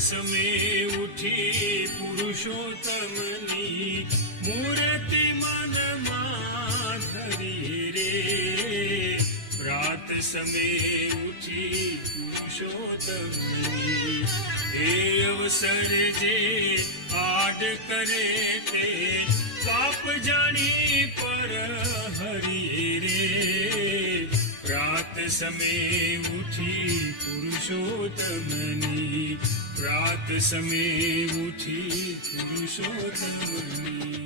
સમે ઉઠી પુરુષોત્તમની મૂર્તિ મનમાં ધરી રે. પ્રાત સમે ઉઠી પુરુષોત્તમની એ અવસર જે આડ કરે તે પાપ જાણી પર હરી રે. પ્રાત સમે ઉઠી પુરુષોત્તમની પ્રાત સમે ઉઠી પુરુષોત્તમની.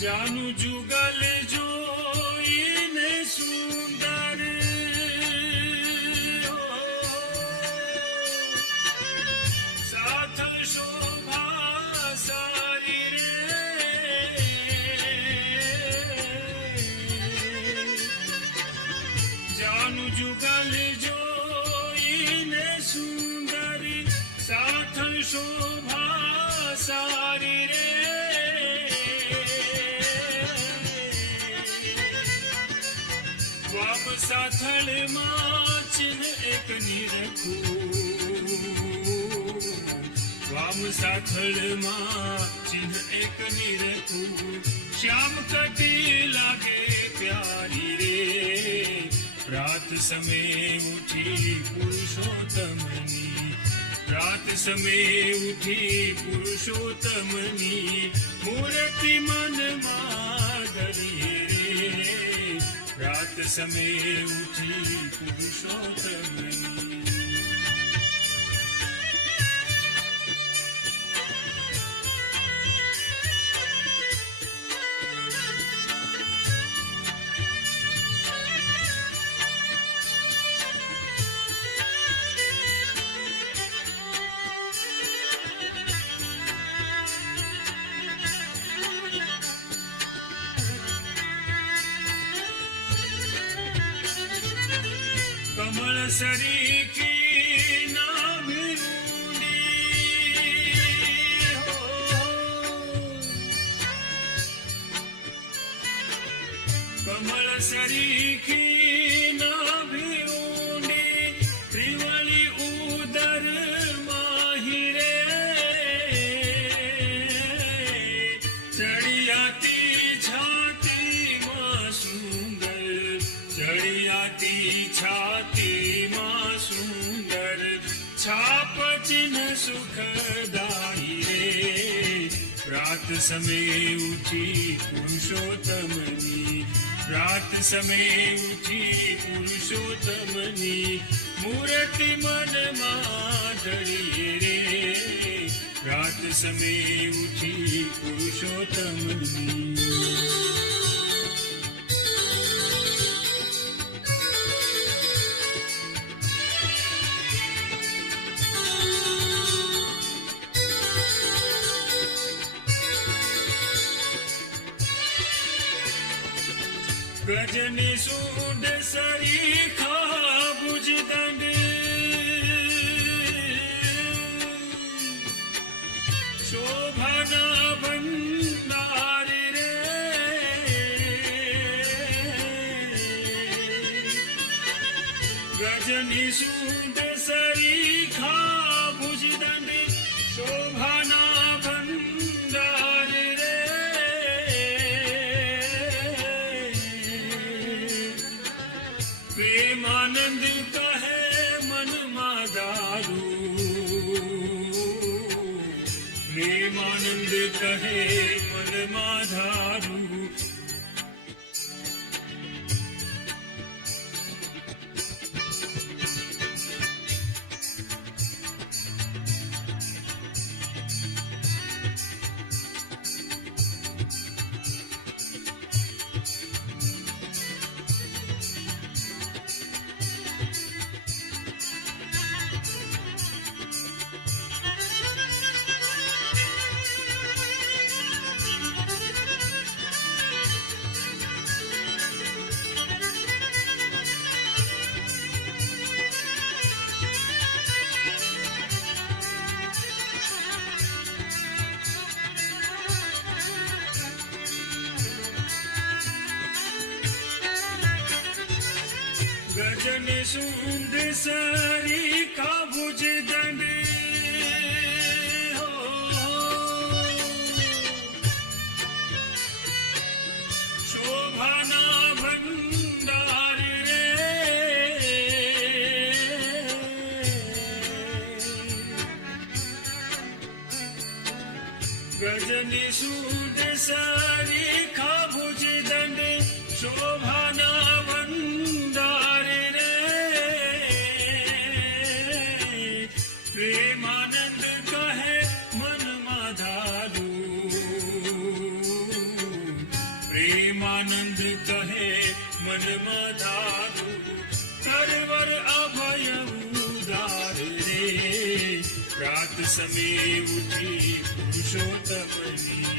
જાનું જુગલ જોઈને સુંદર સાથ શોભા સારી રે. જાનું જુગલ જોઈને સુંદર સાથ શોભા સારી રે. વામ સાથળમાં ચિહ્ન એક નિરખું. વામ સાથળમાં ચિહ્ન એક નિરખું. શ્યામ કટી લાગે પ્યારી રે. પ્રાત સમે ઉઠી પુરુષોત્તમની પ્રાત સમે ઉઠી પુરુષોત્તમની મૂર્તિ મનમાં ધરી રે. પ્રાત સમે ઉઠી પુરુષોત્તમની. કમળ સરીખી નાભી ઊંડી હો. કમળ સરીખી નાભી ઊંડી ત્રિવળી ઉદર માહી રે. ચડિયાતી છાતીમાં સુંદર ચડિયાતી છાતીમાં સુંદર છાપ ચિહ્ન સુખદાયી રે. પ્રાત સમે ઉઠી પુરુષોત્તમની પ્રાત સમે ઉઠી પુરુષોત્તમની મૂર્તિ મનમાં ધરી રે. પ્રાત સમે ઉઠી પુરુષોત્તમની. ગજની સૂંઢ સરીખા ભુજદંડ શોભાના ભંડાર રે. ગજની સૂંઢ સરીખા ભુજદંડ શોભાના ભંડાર રે. પ્રેમાનંદ કહે મનમાં દારૂ. પ્રેમાનંદ કહે મનમાં ધારું. ગજની સૂંઢ સરીખા ભુજદંડ શોભાના ભંડાર રે ગજની સૂંઢ સરીખા ભુજદંડ શોભાના ભંડાર રે પ્રેમાનંદ કહે મનમાં ધારું પ્રેમાનંદ કહે મનમાં ધારું કરવર અભય ઉદાર રે રાત સમે ઉઠી પુરુષોત્તમની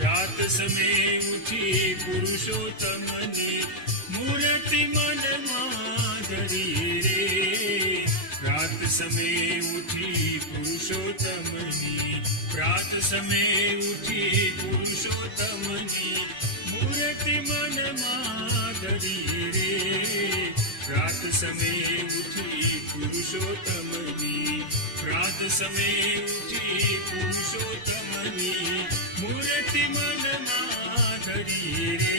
રાત સમે ઉઠી પુરુષોત્તમની મૂર્તિ મનમાં ધરી રે રાત સમે ઉઠી પુરુષોત્તમની રાત સમે ઉઠી પુરુષોત્તમની મૂર્તિ મનમાં ધરી રે રાત સમે ઉઠી પુરુષોત્તમની રાત સમે ઉઠી પુરુષોત્તમની મૂર્તિ મનમાં ધરી રે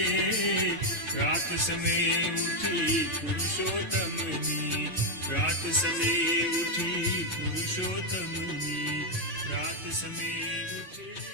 રાત સમે ઉઠી પુરુષોત્તમની રાત સમે ઉઠી પુરુષોત્તમની રાત સમે ઉઠી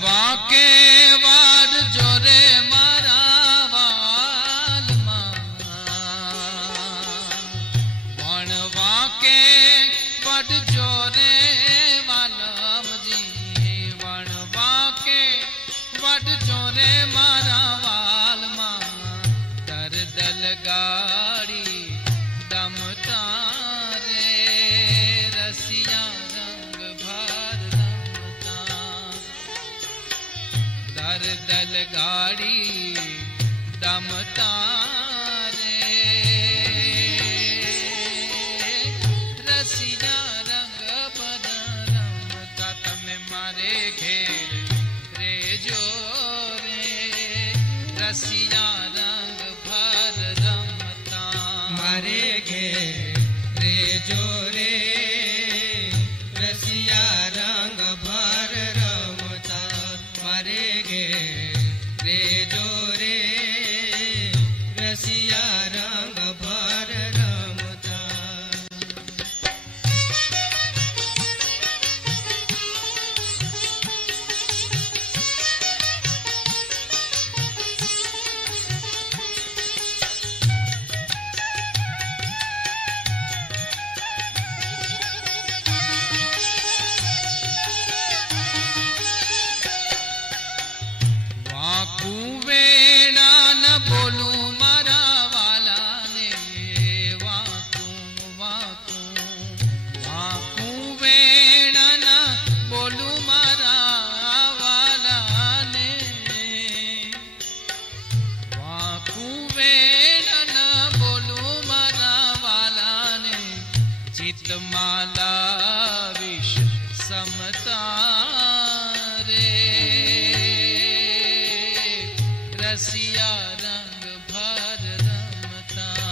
વાકે વાડ જોરે મારા ઘેર રેજો રે રસિયા રંગ ભર રમતા મારે ઘેર રેજો રે રસિયા રંગ ભર રમતા. વાકું વેણા ન બોલું મારા વાલાને વાકું વાકું વાકું વેણા ન બોલું મારા વાલાને વાકું વેણા ન બોલું મારા વાલાને ચિત્તમાં લાવીશ સમતા રે રસિયા રંગ ભર રમતા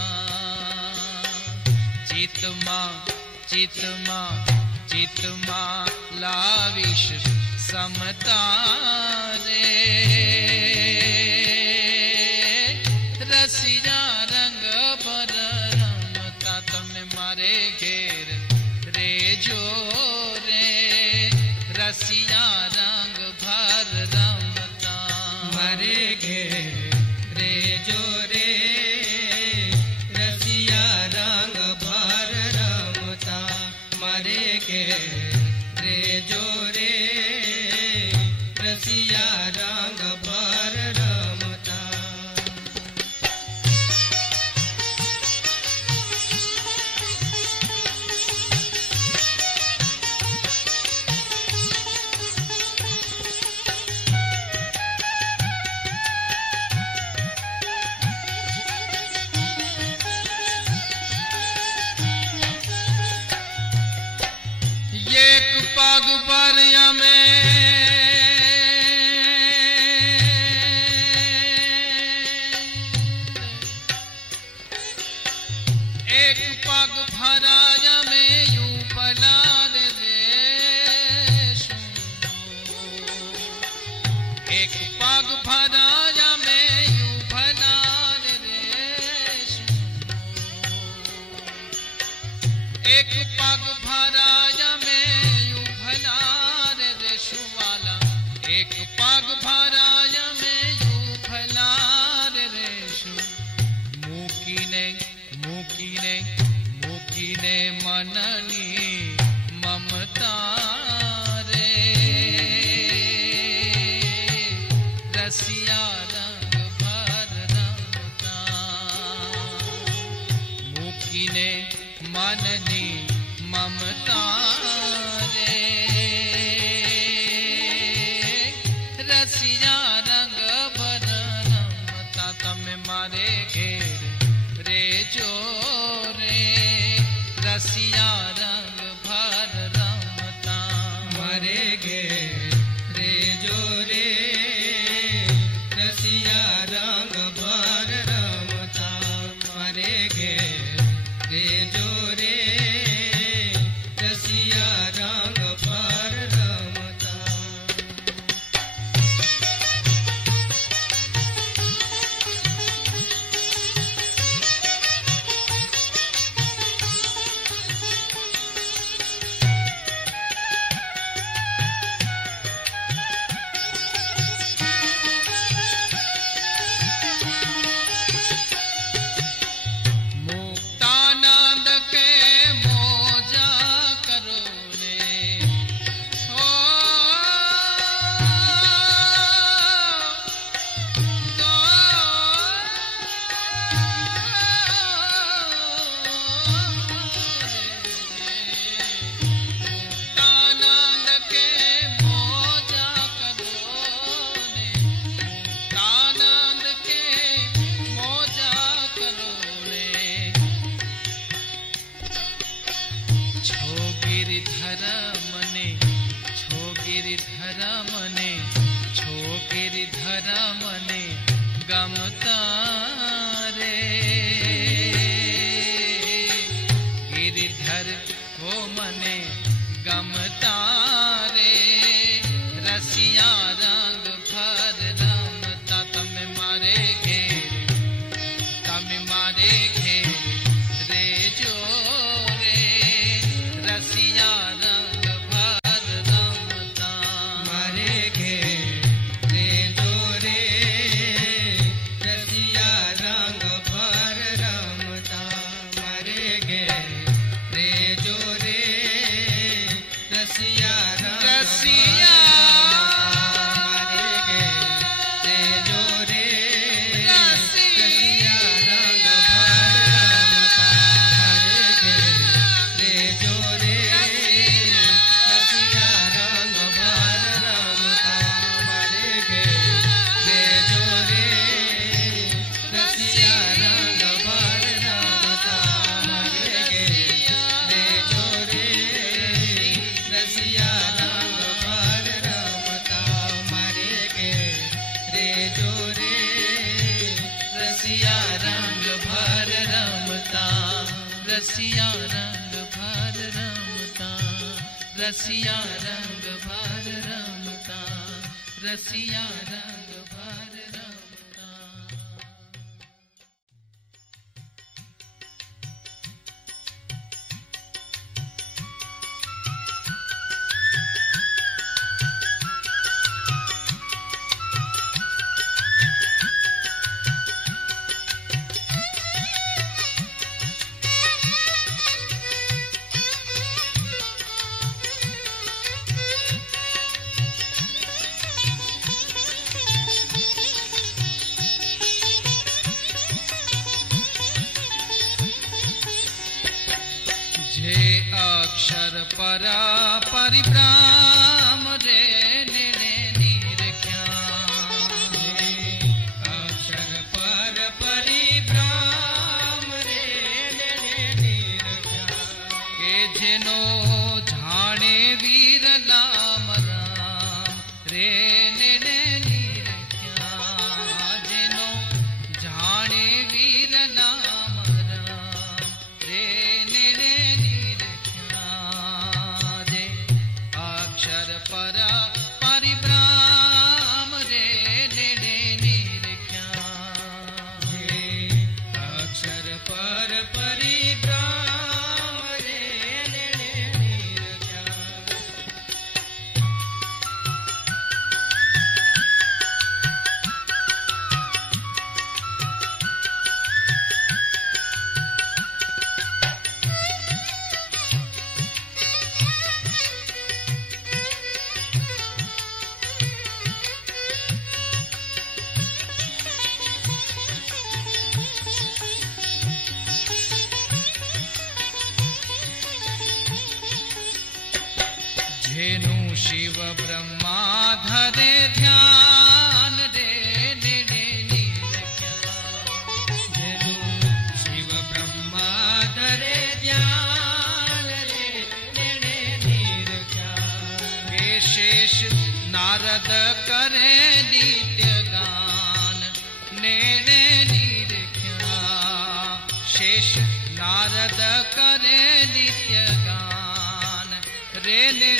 ચિત્તમાં ચિત્તમાં ચિત્તમાં લાવીશ સમતા રે રસિયા રંગ ભર રમતા તમે મારે ઘેર રેજો રે રસિયા રંગ ભર રમતા મારે ઘેર રેજો રે રસિયા રંગ ભર રમતા મારે ઘેર રેજો રે રસિયા રંગ ભર રમતા. એક પગ પર અમે એક પગ ભરાય અમે યુ પલાર દેશું એક પગ ભરાય અમે યુ ભલાર દેશું એક પગ ભરાય અમે યુ ભલાર દેશું વાલા એક પગ ભરાય અમે યુ ભલાર દેશું મૂકીને મૂકીને મૂકીને મનની મમતા રે રસિયા રંગ ભર રમતા મૂકીને મનની મમતા રે રસિયા રંગ ભર રમતા તમે મારે ઘેર રેજો રે રસિયા રંગ ભર રમતા મારે ઘેર રેજો રે રસિયા રંગ ભર રમતા મારે ઘેર રેજો રે રસિયા રંગ ભર રમતા. મુક્તાનંદ કે મોજા કરો ને ઓ તો મુક્તાનંદ કે મોજા કરો ને મુક્તાનંદ કે મોજા કરો ને છો ગિરિધર મને છો ગિરિધર મને છો ગિરિધર મને ગમતા રે ગમતા રે રસિયા રંગ ભર રમતા. તમે મારે ઘેર રેજો રે રસિયા રંગ ભર રમતા. મારે ઘેર રેજો રે રસિયા રંગ ભર રમતા. મારે ઘેર રેજો રે રસિયા રંગ ભર રસિયા રંગ ભર રમતા. રસિયા રંગ ભર રમતા. રસિયા રંગ ભર રમતા. જે અક્ષર પર પરિભ્રમ રે ને નિરખ્યા. અક્ષર પર પરિભ્રમ રે નિરખ્યા. કે જેનો જાણે વીરલામ રામ રે ને નિરખ્યા. જેનો જાણે વીરલામ રામ રે ને નિરખ્યા. જે અક્ષર પર પરિભ્રમ રે ને નિરખ્યા. જે અક્ષર પર પરિભ્રમ રે નિરખ્યા. જેનું શિવ બ્રહ્મા ધરે ધ્યાન રે ને નિરખ્યા. જેનું શિવ બ્રહ્મા ધરે ધ્યાન રે નિરખ્યા. કે શેષ નારદ કરે નિત્ય ગાન ને નિરખ્યા. શેષ નારદ કરે નિત્ય ગાન રે ને